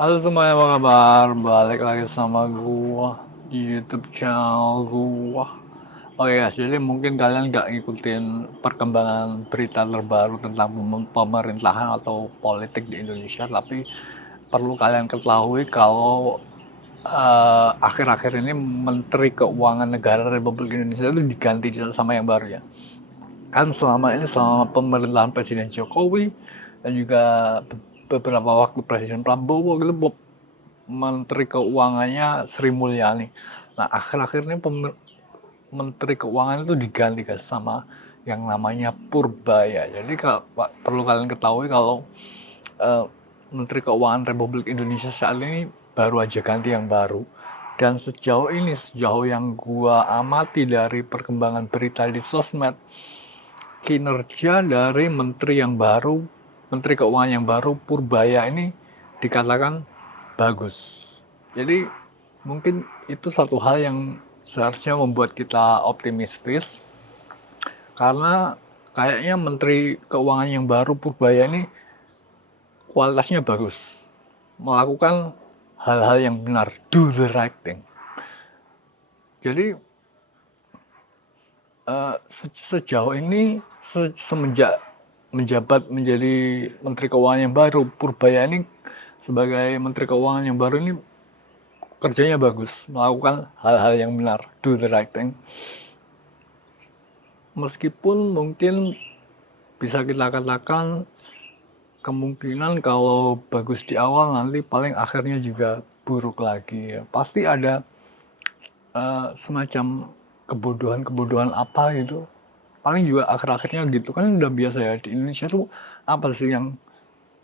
Halo semuanya, apa kabar? Balik lagi sama gua di YouTube channel gua. Oke guys, jadi mungkin kalian nggak ngikutin perkembangan berita terbaru tentang pemerintahan atau politik di Indonesia, tapi perlu kalian ketahui kalau akhir-akhir ini Menteri Keuangan Negara Republik Indonesia itu diganti sama yang baru ya. Kan selama ini selama pemerintahan Presiden Jokowi dan juga beberapa waktu Presiden Prabowo gitu, Menteri Keuangannya Sri Mulyani. Nah, akhir-akhir ini Menteri Keuangan itu diganti guys sama yang namanya Purbaya. Jadi perlu kalian ketahui kalau eh, Menteri Keuangan Republik Indonesia saat ini baru aja ganti yang baru. Dan sejauh ini, sejauh yang gua amati dari perkembangan berita di sosmed, kinerja dari menteri yang baru, menteri keuangan yang baru Purbaya ini dikatakan bagus. Jadi mungkin itu satu hal yang seharusnya membuat kita optimistis karena kayaknya menteri keuangan yang baru Purbaya ini kualitasnya bagus, melakukan hal-hal yang benar, do the right thing. Jadi sejauh ini semenjak menjabat menjadi Menteri Keuangan yang baru, Purbaya ini sebagai Menteri Keuangan yang baru ini kerjanya bagus, melakukan hal-hal yang benar, do the right thing. Meskipun mungkin bisa kita katakan kemungkinan kalau bagus di awal nanti paling akhirnya juga buruk lagi ya. Pasti ada semacam kebodohan-kebodohan apa gitu. Paling juga akhir-akhirnya gitu kan udah biasa ya di Indonesia tuh apa sih yang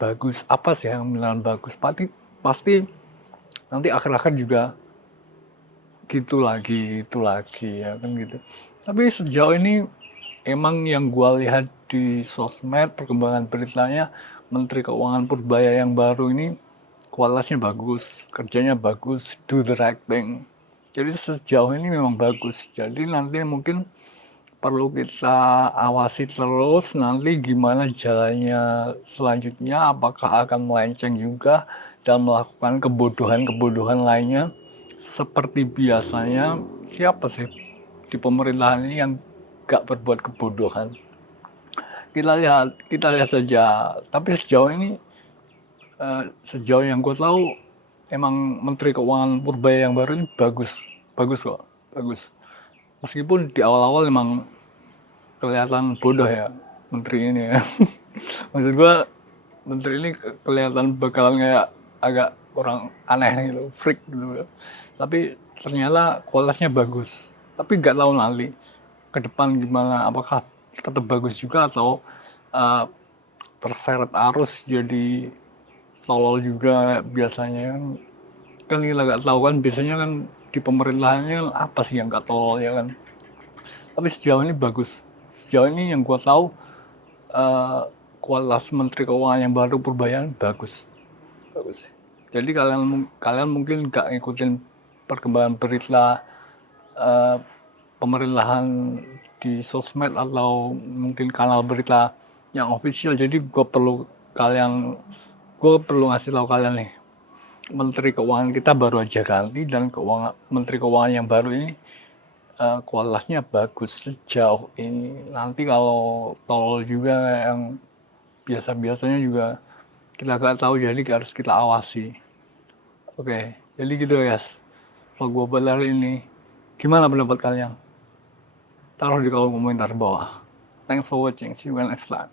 bagus, apa sih yang beneran bagus. Pasti pasti nanti akhir-akhir juga gitu lagi ya kan gitu. Tapi sejauh ini emang yang gua lihat di sosmed perkembangan beritanya Menteri Keuangan Purbaya yang baru ini kualitasnya bagus, kerjanya bagus, do the right thing. Jadi sejauh ini memang bagus. Jadi nanti mungkin perlu kita awasi terus nanti gimana jalannya selanjutnya, apakah akan melenceng juga dan melakukan kebodohan-kebodohan lainnya seperti biasanya. Siapa sih di pemerintahan ini yang gak berbuat kebodohan? Kita lihat saja. Tapi sejauh ini, sejauh yang gue tahu, emang Menteri Keuangan Purbaya yang baru ini bagus, bagus kok, bagus. Meskipun di awal-awal emang kelihatan bodoh ya menteri ini ya. Maksud gue menteri ini kelihatan bakalan kayak agak orang aneh gitu, freak gitu ya. Tapi ternyata kualitasnya bagus. Tapi nggak tahu nanti ke depan gimana, apakah tetap bagus juga atau uh, terseret arus jadi tolol juga biasanya kan. Kan kita nggak tahu kan biasanya kan di pemerintahannya apa sih yang nggak tolol ya kan. Tapi sejauh ini bagus. Sejauh ini yang gue tahu eh, kualitas Menteri Keuangan yang baru Purbayan bagus, bagus. Jadi kalian kalian mungkin gak ngikutin perkembangan berita eh, pemerintahan di sosmed atau mungkin kanal berita yang official. Jadi gue perlu ngasih tahu kalian nih, Menteri Keuangan kita baru aja ganti dan Menteri Keuangan yang baru ini kualitasnya bagus sejauh ini. Nanti kalau tol juga yang biasa-biasanya juga kita nggak tahu, jadi harus kita awasi. Oke, jadi gitu guys. Kalau gue belar ini, gimana pendapat kalian? Taruh di kolom komentar bawah. Thanks for watching. See you next time.